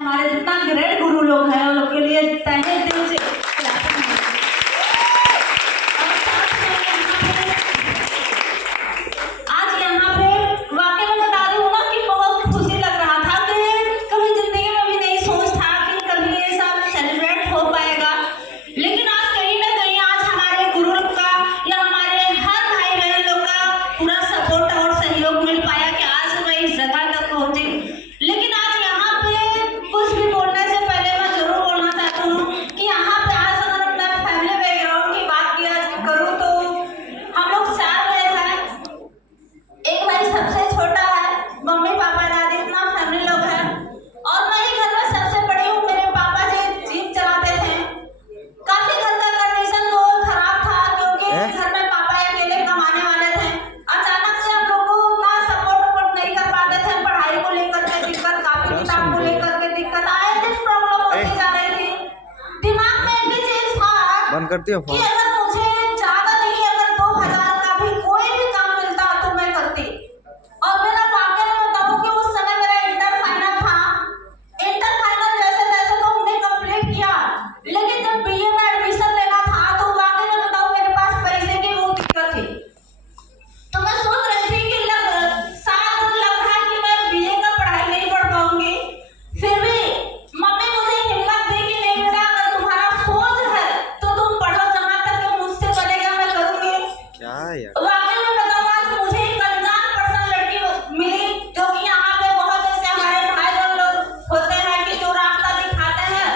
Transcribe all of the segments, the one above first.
हमारे जितना ग्रेट गुरु लोग हैं उन लोग के लिए तहे दिल से आज यहाँ पे वाकई में बता दूँ ना कि बहुत खुशी लग रहा था कि कभी जिंदगी में भी नहीं सोच था कि कभी ये सब सेलिब्रेट हो पाएगा, लेकिन आज कहीं ना कहीं आज हमारे गुरु लोग का या हमारे हर भाई बहन लोग का पूरा सपोर्ट और सहयोग मिल पाया कि आज मैं इस जगह तक पहुंची। लेकिन आज यहाँ पे कुछ भी बोलने से पहले मैं जरूर बोलना चाहती हूँ कि यहाँ पे आज अगर अपना फैमिली बैकग्राउंड की बात किया करूँ तो हम लोग 4 भाई हैं, एक भाई सबसे छोटा है, मम्मी पापा दादी इतना फैमिली लोग हैं और मैं ही घर में सबसे बड़ी हूँ। मेरे पापा जी जीप चलाते थे, काफी घर का कंडीशन तो खराब था क्योंकि घर में पापा अकेले कमाने वाले थे। अचानक से हम लोग को उतना सपोर्ट नहीं कर पाते थे, पढ़ाई को लेकर के दिक्कत, काफी किताब को लेकर के दिक्कत, आए दिन प्रॉब्लम होती जा रही थी। दिमाग में एक ही चीज था बंद करती हो कि अगर मुझे ज्यादा नहीं अगर 2000 का भी कोई भी काम मिलता तो मैं करती। और मेरा वाकई में बताऊं कि उस समय मेरा इंटर फाइनल था, इंटर फाइनल जैसे तैसे तो हमने कंप्लीट किया, लेकिन जब बीए में एडमिशन लेना था तो वाकई में बताऊं मेरे पास पैसे की वो दिक्कत थी। तो मैं सोच रही थी कि शायद लग रहा है कि मैं बीए का पढ़ाई नहीं पढ़ पाऊंगी, फिर भी मम्मी मुझे हिम्मत दी कि नहीं बेटा अगर तुम्हारा सोच है तो तुम पढ़ो, जहाँ तक कि मुझसे बनेगा मैं करूंगी। क्या यार वाकई में बताऊं आज मुझे एक अनजान पर्सन लड़की मिली जो कि यहाँ पे बहुत ऐसे हमारे भाई बहन लोग होते हैं कि जो रास्ता दिखाते हैं,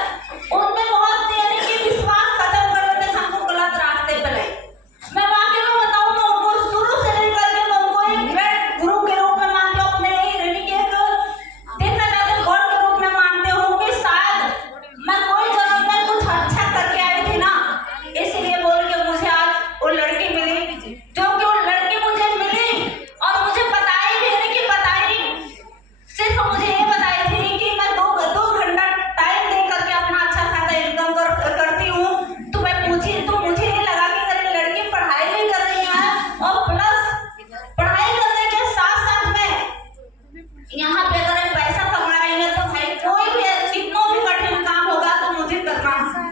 उनपे बहुत यानी कि विश्वास खत्म कर देते हैं, हमको गलत रास्ते पे ले। मैं वाकई में बताऊं मैं उनको शुरू से लेकर के मैं उनको एक ग्रेट गुरु के रूप में मानती हूँ, अपने यानी कि एक देखा जाए तो गॉड के रूप में मानती हूँ कि शायद मैं कोई जन्म में कुछ अच्छा करके आई थी ना, इसलिए बोल के मुझे आज वो लड़की मिली, जो कि वो लड़की मुझे मिली और मुझे बताई भी नहीं कि बताई, सिर्फ मुझे ये बताई थी कि मैं 2 घंटा टाइम दे करके अपना अच्छा खासा इनकम करती हूँ। तो मैं पूछी तो मुझे ये लगा कि अगर लड़की पढ़ाई भी कर रही है और प्लस पढ़ाई करने के साथ साथ में यहाँ पे अगर पैसा कमा रही है तो भाई कोई भी कितना भी कठिन काम होगा तो मुझे करना है।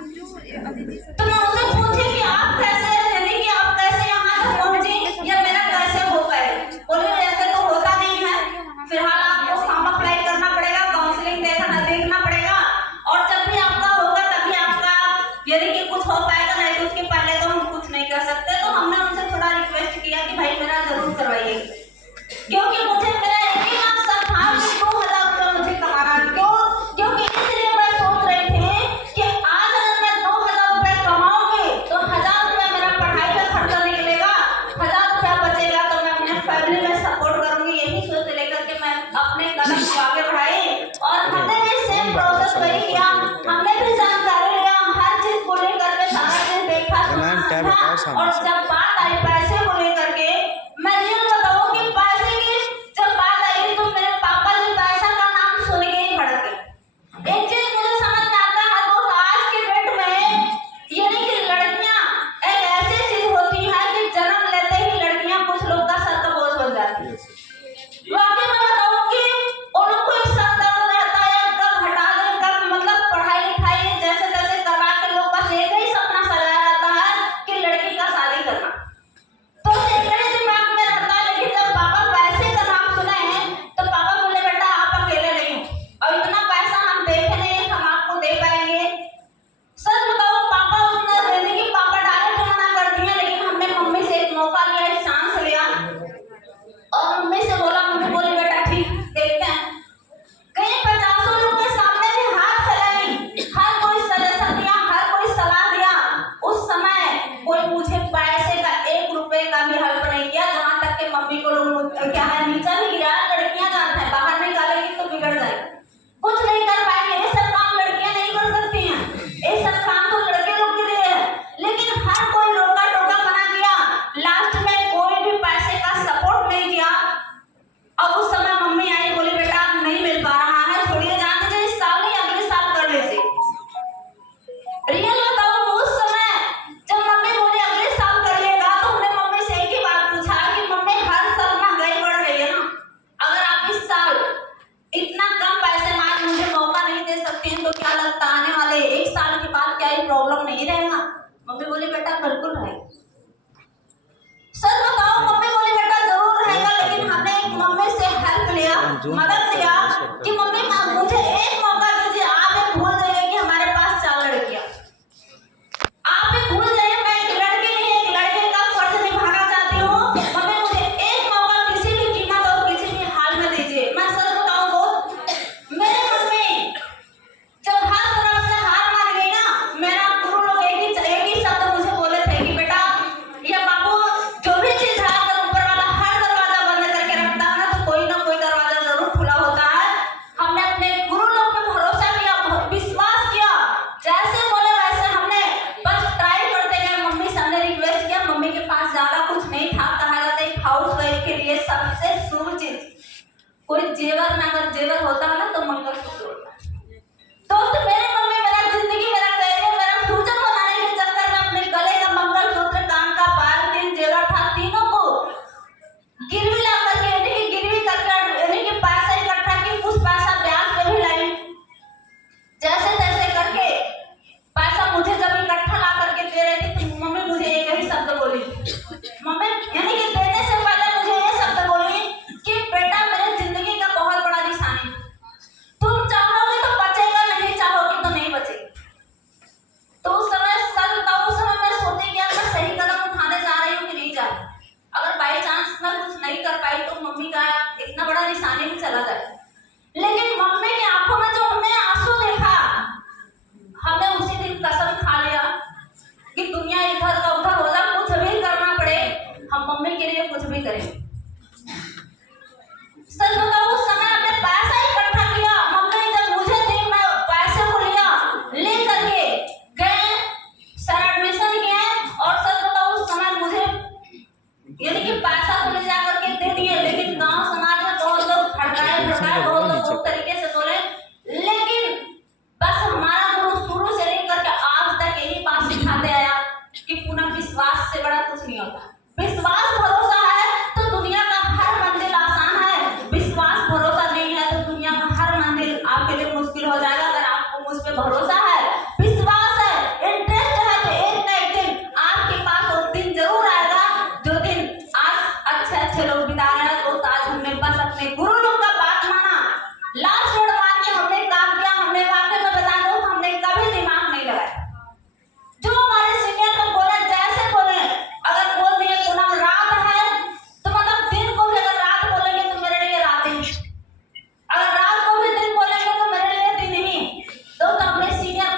तो मैं उसे पूछी कि आप कैसे यानी कि आप कैसे यहाँ तक पहुँची या मेरा कैसे हो गए, बोले ऐसे तो होता नहीं है, फिलहाल आपको फॉर्म अप्लाई करना पड़ेगा, काउंसलिंग देखना पड़ेगा और जब भी आपका होगा तभी आपका यानी कि कुछ हो पाएगा, नहीं तो उसके पहले तो हम कुछ नहीं कर सकते। तो हमने उनसे थोड़ा रिक्वेस्ट किया कि भाई मेरा जरूर करवाइए, क्योंकि मुझे मेरा एक ही मकसद था कि 2000 रुपये मुझे कमाना है। क्योंकि इसलिए मैं सोच रही थी कि आज अगर मैं 2000 रुपये कमाऊंगी तो 1000 रुपये मेरा पढ़ाई का खर्चा निकलेगा, 1000 रुपया बचेगा तो मैं अपने फैमिली में सपोर्ट करूंगी। यही सोच लेकर के मैं अपने कदम को आगे बढ़ाई और हमने भी सेम प्रोसेस वही किया, हमने भी जानकारी लिया, हर चीज को लेकर के सारा चीज देखा सुना। और जब बात आई पैसे को लेकर के, मैं ये बताऊं कि पैसे की जब बात आई तो मेरे पापा जी पैसा का नाम सुन के ही भड़क गए। एक चीज मुझे समझ में आता है दोस्त, आज के डेट में यानी कि लड़कियां एक ऐसी चीज होती है कि जन्म लेते ही लड़कियां कुछ लोग का सर का बोझ बन जाती है। वाकई में बताऊं कि उनको एक संदर्भ रहता है कब हटा दें, कब मतलब पढ़ाई लिखाई जैसे तैसे करवा के लोग बस एक ही सपना सजाया रहता है कि लड़की का शादी करना। तो तो क्या लगता है आने वाले 1 साल के बाद क्या ये प्रॉब्लम नहीं रहेगा? मम्मी बोली बेटा बिल्कुल रहेगा। सच बताओ मम्मी बोली बेटा जरूर रहेगा, लेकिन हमने एक मम्मी से हेल्प लिया, मदद लिया कि मम्मी मुझे एक मौका दीजिए। आप ये भूल जाइए कि हमारे पास 4 लड़कियां, आप ये भूल जाइए मैं एक लड़की नहीं एक लड़के का फर्ज निभाना चाहती हूँ। मम्मी मुझे एक मौका किसी भी कीमत और किसी भी हाल में दीजिए। मैं सच बताऊं दोस्त, मेरे मम्मी जब हर तरफ से हार मान गई ना, मेरा गुरु लोग एक ही शब्द मुझे बोले थे कि बेटा ये बाबू जो भी चीज है अगर ऊपर वाला हर दरवाजा बंद करके रखता है ना तो कोई ना कोई दरवाजा जरूर खुला होता है। हमने अपने गुरु लोग पे भरोसा किया, विश्वास किया, जैसे बोले वैसे हमने बस ट्राई करते गए। मम्मी से हमने रिक्वेस्ट किया, मम्मी के पास ज्यादा कुछ नहीं था, कहा जाता है हाउस वाइफ के लिए सबसे शुभ चीज कोई जेवर ना, अगर जेवर होता है ना तो मंगलसूत्र होता है। दोस्त मेरे मम्मी मेरा जिंदगी मेरा करियर मेरा फ्यूचर बनाने के चक्कर में अपने गले का मंगलसूत्र, कान का पायल, 3 जेवर था, तीनों को गिरवी ला करके यानी कि गिरवी करके यानी कि पैसा इकट्ठा की, कुछ पैसा ब्याज पे भी लाई, जैसे तैसे करके पैसा मुझे जब इकट्ठा ला करके दे रही थी तो मम्मी मुझे एक ही शब्द बोली, मम्मी यानी कि देने से पहले मुझे ये शब्द बोली कि बेटा मेरे जिंदगी का बहुत बड़ा निशानी, तुम चाहोगे तो बचेगा, नहीं चाहोगे तो नहीं बचेगा। तो उस समय सच बताऊं उस समय मैं सोची कि यार मैं सही कदम उठाने जा रही हूँ कि नहीं जा रही। अगर बाई चांस मैं कुछ नहीं कर पाई तो मम्मी का इतना बड़ा निशानी भी चला जाए। लेकिन मम्मी की आंखों में जो हमने आंसू देखा, हमने उसी दिन कसम खा लिया कि दुनिया इधर का उधर हो जाए, कुछ भी करना पड़े, हम मम्मी के लिए कुछ भी करेंगे। सच बताओ उस समय हमने पैसा इकट्ठा किया, मम्मी जब मुझे दी मैं पैसे को लिया, ले करके गए सर एडमिशन किए। और सच बताओ उस समय मुझे यानी कि पैसा तो ले जा करके दे दिए, लेकिन गांव समाज में बहुत लोग भड़काए बहुत लोग बहुत तरीके से बोले, लेकिन बस हमारा गुरु शुरू से लेकर के आज तक यही बात सिखाते आया कि पूनम विश्वास से बड़ा कुछ नहीं होता। विश्वास भरोसा है तो दुनिया का हर मंजिल आसान है, विश्वास भरोसा नहीं है तो दुनिया का हर मंजिल आपके लिए मुश्किल हो जाएगा। अगर आपको मुझ पे भरोसा है, विश्वास है, इंटरेस्ट है तो एक ना एक दिन आपके पास वो दिन जरूर आएगा जो दिन आज अच्छे लोग बिता रहे हैं। तो आज हमने बस अपने गुरु लोग का बात माना, लास्ट वर्ड मान के हमने काम किया। हमने वाकई में बता दो हमने कभी दिमाग नहीं लगाया, जो हमारे सीनियर लोग बोले जैसे बोले, अगर बोल दिए पूनम रात है तो मतलब दिन को भी अगर रात बोलेंगे तो मेरे लिए रात ही, अगर रात को भी दिन बोलेंगे तो मेरे लिए दिन ही। तो अपने सीनियर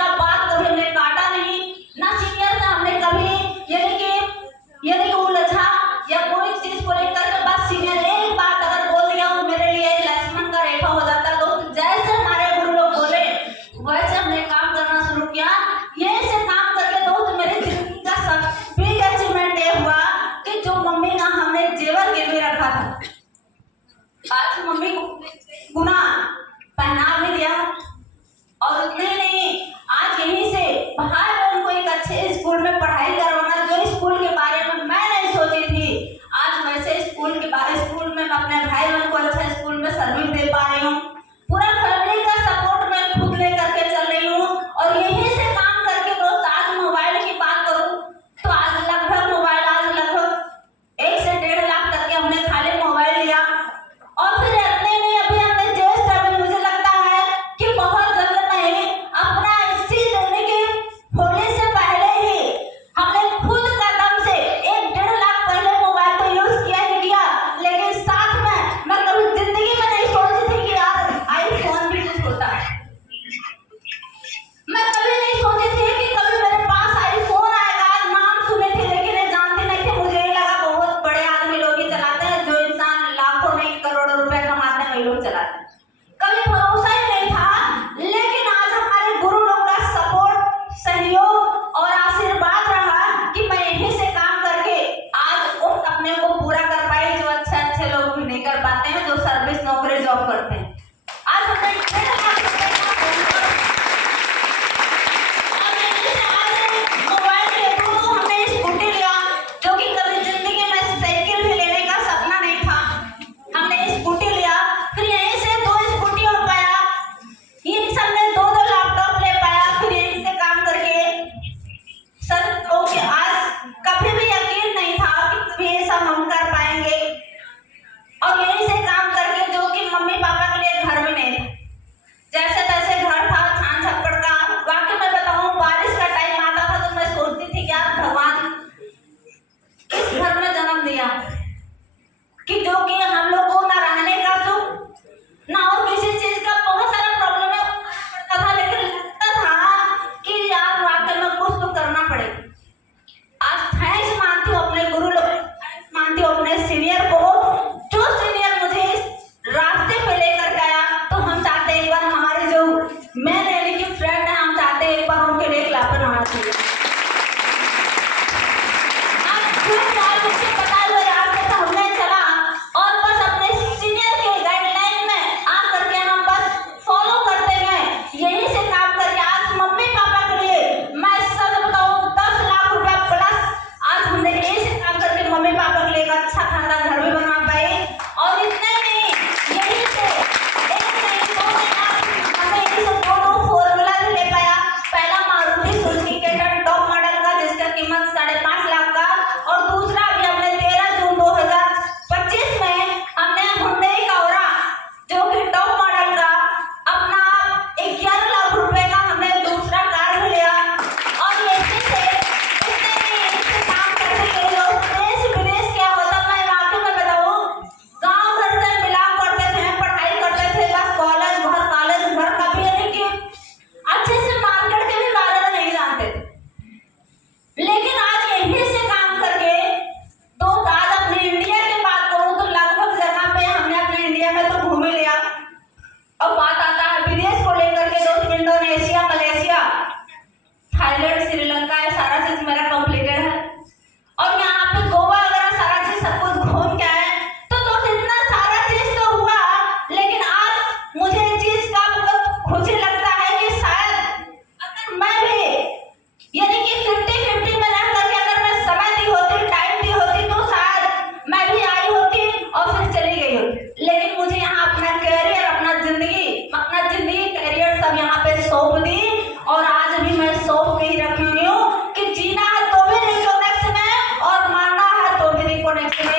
सौंप दी और आज भी मैं सौंप के ही रखी हुई हूँ कि जीना है तो भी रिकोनेक्स में और मरना है तो भी रिकोनेक्स में।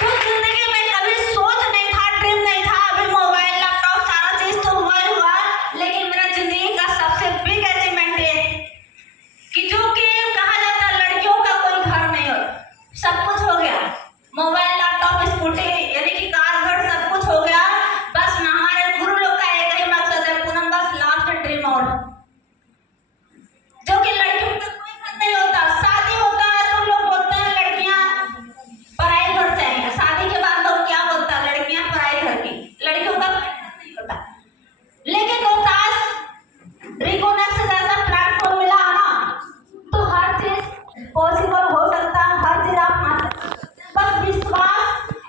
तो जिंदगी में कभी सोच नहीं था, ड्रीम नहीं था, अभी मोबाइल लैपटॉप सारा चीज तो हुआ ही हुआ, लेकिन मेरा जिंदगी का सबसे बिग अचीवमेंट है कि जो कि कहा जाता है लड़कियों का कोई घर नहीं हो, सब कुछ हो गया, मोबाइल लैपटॉप स्कूटी यानी कि कार घर सब कुछ हो गया। बस हमारे गुरु लोग का एक ही मकसद है पूनम, बस लास्ट ड्रीम और जो कि लड़कियों का कोई घर नहीं होता, शादी होता है तो लोग बोलते हैं लड़कियां पराई घर से आई हैं, शादी के बाद लोग क्या बोलता है लड़कियां पराई घर की, लड़कियों का कोई घर नहीं होता। लेकिन तो काश रिकोनेक्स जैसा प्लेटफॉर्म मिला है ना तो हर चीज पॉसिबल हो सकता है, हर चीज आप हासिल कर सकते हैं, बस विश्वास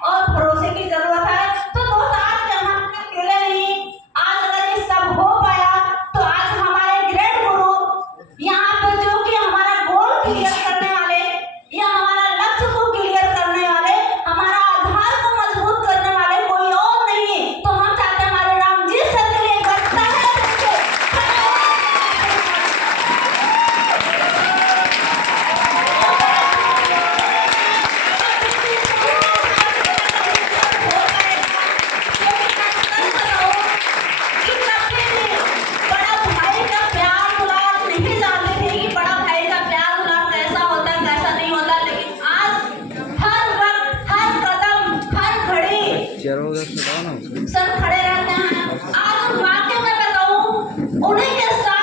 और भरोसे की जरूरत है। तो दोस्त आज के हम अकेले नहीं, आज अगर ये सब हो पाया तो आज हमारे ग्रेट गुरु यहाँ पे जो कि हमारा गोल क्लियर करने वाले या हमारा लक्ष्य को क्लियर करने वाले, हमारा आधार को मजबूत करने वाले कोई और नहीं, तो हम चाहते हैं हमारे राम जी सर के लिए करता है। बड़ा भाई का प्यार दुलार नहीं जानते थे कि बड़ा भाई का प्यार दुलार कैसा होता है कैसा नहीं होता, लेकिन आज हर वक्त हर कदम हर घड़ी चलो उधर से जाओ ना उसको। सब खड़े रहते हैं। आज वाकई में बताऊं उन्हीं के साथ